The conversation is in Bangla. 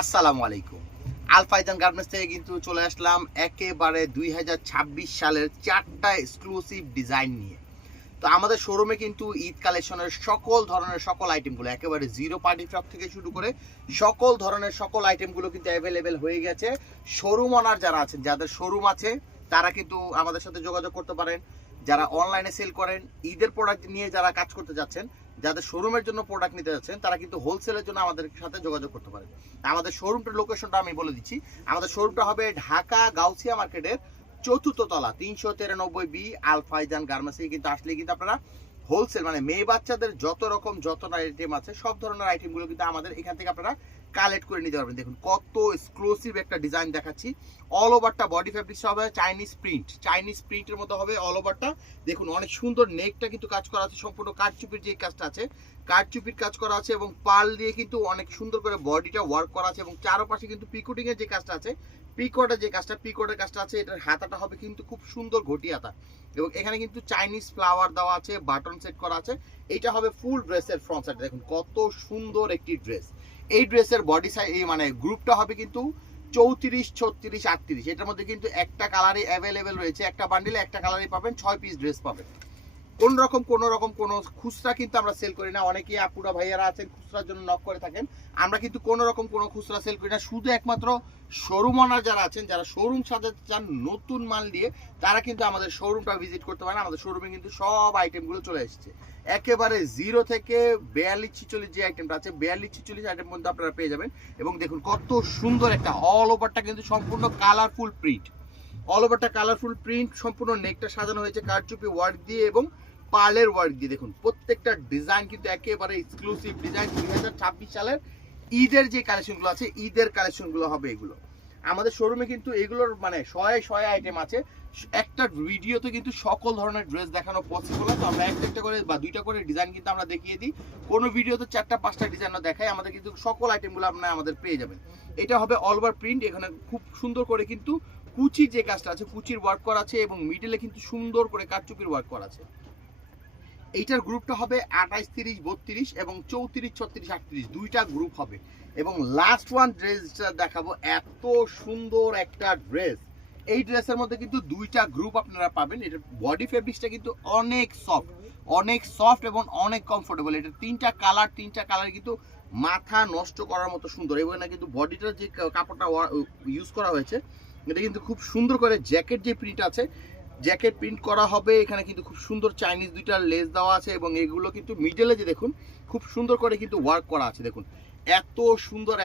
আসসালামু আলাইকুম। আল ফাইজান গার্মেন্টস থেকে কিন্তু চলে আসলাম একেবারে 2026 সালের 4টা এক্সক্লুসিভ ডিজাইন নিয়ে। তো আমাদের শোরুমে কিন্তু ঈদ কালেকশনের সকল ধরনের সকল আইটেমগুলো একেবারে জিরো পার্টি ফ্রক থেকে শুরু করে সকল ধরনের সকল আইটেমগুলো কিন্তু অ্যাভেলেবেল হয়ে গেছে। শোরুম ওনার যারা আছেন, যাদের শোরুম আছে তারা কিন্তু আমাদের সাথে যোগাযোগ করতে পারেন। যারা অনলাইনে সেল করেন, ঈদের প্রোডাক্ট নিয়ে যারা কাজ করতে যাচ্ছেন, যাদের শোরুমের জন্য প্রোডাক্ট নিতে যাচ্ছেন, তারা কিন্তু হোলসেলের জন্য আমাদের সাথে যোগাযোগ করতে পারেন। আমাদের শোরুমটার লোকেশনটা আমি বলে দিচ্ছি। আমাদের শোরুমটা হবে ঢাকা গাউসিয়া মার্কেটের 4th তলা 393 বি আল ফাইজান গার্মেন্টসে কিন্তু আসলে কিন্তু আপনারা হোলসেল মানে মেয়ে বাচ্চাদের যত রকম যত আইটেম আছে সব ধরনের আইটেমগুলো কিন্তু আমাদের এখান থেকে আপনারা কালেক্ট করে নিতে পারবেন। দেখুন কত এক্সক্লুসিভ একটা ডিজাইন দেখাচ্ছি। অল ওভারটা বডি ফ্যাব্রিক্স হবে চাইনিজ প্রিন্টের মতো হবে অল ওভারটা। দেখুন অনেক সুন্দর নেকটা কিন্তু কাজ করা আছে, সম্পূর্ণ কাঠচুপির যে কাজটা আছে কাঠচুপির কাজ করা আছে এবং পাল দিয়ে কিন্তু অনেক সুন্দর করে বডিটা ওয়ার্ক করা আছে এবং চারপাশে কিন্তু পিকোটিং এর যে কাজটা আছে পিকোটের কাজটা আছে। এটার হাতাটা হবে কিন্তু খুব সুন্দর ঘটি হাতা এবং এখানে কিন্তু চাইনিজ ফ্লাওয়ার দেওয়া আছে, বাটন সেট করা আছে। এটা হবে ফুল ড্রেসের ফ্রন্ট সাইড। দেখুন কত সুন্দর একটি ড্রেস। এই ড্রেসের বডি সাইজ মানে গ্রুপটা হবে কিন্তু 34, 36, 38। এটার মধ্যে কিন্তু একটা কালারই অ্যাভেলেবেল রয়েছে। একটা বান্ডিলে একটা কালারই পাবেন, 6 পিস ড্রেস পাবেন। কোন রকম কোনো খুচরা কিন্তু আমরা সেল করি না। অনেকেই আপুরা ভাইয়ারা আছেন খুচরার জন্য নক করে থাকেন। আমরা কিন্তু কোনো রকম কোনো খুচরা সেল করি না। শুধু একমাত্র শোরুম ওনার যারা আছেন, যারা শোরুম সাজাতে চান নতুন মাল দিয়ে, তারা কিন্তু আমাদের শোরুমটা ভিজিট করতে পারেন। আমাদের শোরুমে কিন্তু সব আইটেমগুলো চলে এসেছে একেবারে জিরো থেকে 42-46 যে আইটেমটা আছে 42-46 আইটেম মধ্যে আপনারা পেয়ে যাবেন। এবং দেখুন কত সুন্দর একটা অল ওভারটা কিন্তু সম্পূর্ণ কালারফুল প্রিন্ট। অল ওভারটা কালারফুল প্রিন্ট, সম্পূর্ণ নেকটা সাজানো হয়েছে কারচুপি ওয়ার্ক দিয়ে এবং পার্লের ওয়ার্ক দিয়ে। দেখুন প্রত্যেকটা ডিজাইন কিন্তু একেবারে এক্সক্লুসিভ ডিজাইন। 2026 সালের ঈদের যে কালেকশনগুলো আছে ঈদের কালেকশনগুলো হবে এগুলো। আমাদের শোরুমে কিন্তু এগুলোর মানে শয়ে আইটেম আছে। একটা ভিডিওতে কিন্তু সকল ধরনের ড্রেস দেখানো পসিবল না। তো আমরা একটা করে বা দুইটা করে ডিজাইন কিন্তু আমরা দেখিয়ে দিই। কোনো ভিডিওতে 4টা-5টা ডিজাইন দেখাই, আমাদের কিন্তু সকল আইটেমগুলো আপনারা আমাদের পেয়ে যাবেন। এটা হবে অল ওভার প্রিন্ট। এখানে খুব সুন্দর করে কিন্তু কুচির যে কাজটা আছে কুচির ওয়ার্ক করা আছে এবং মিডলে কিন্তু সুন্দর করে কারচুপির ওয়ার্ক করা আছে। এইটার গ্রুপটা হবে 28, 30, 32 এবং 34, 36, 38 দুইটা গ্রুপ হবে। এবং লাস্ট ওয়ান ড্রেসটা দেখাবো, এত সুন্দর একটা ড্রেস। এই ড্রেসের মধ্যে কিন্তু দুইটা গ্রুপ আপনারা পাবেন। এটার বডি ফেব্রিক্সটা কিন্তু অনেক সফট এবং অনেক কমফোর্টেবল। এটা তিনটা কালার কিন্তু মাথা নষ্ট করার মতো সুন্দর। এবং না কিন্তু বডিটার যে কাপড়টা ইউজ করা হয়েছে এটা কিন্তু খুব সুন্দর করে জ্যাকেট যে প্রিন্ট আছে জ্যাকেট প্রিন্ট করা হবে। এখানে কিন্তু খুব সুন্দর চাইনিজ দুইটা লেস দেওয়া আছে এবং এগুলো কিন্তু মিডলে যে দেখুন খুব সুন্দর করে কিন্তু ওয়ার্ক করা আছে। দেখুন এত সুন্দর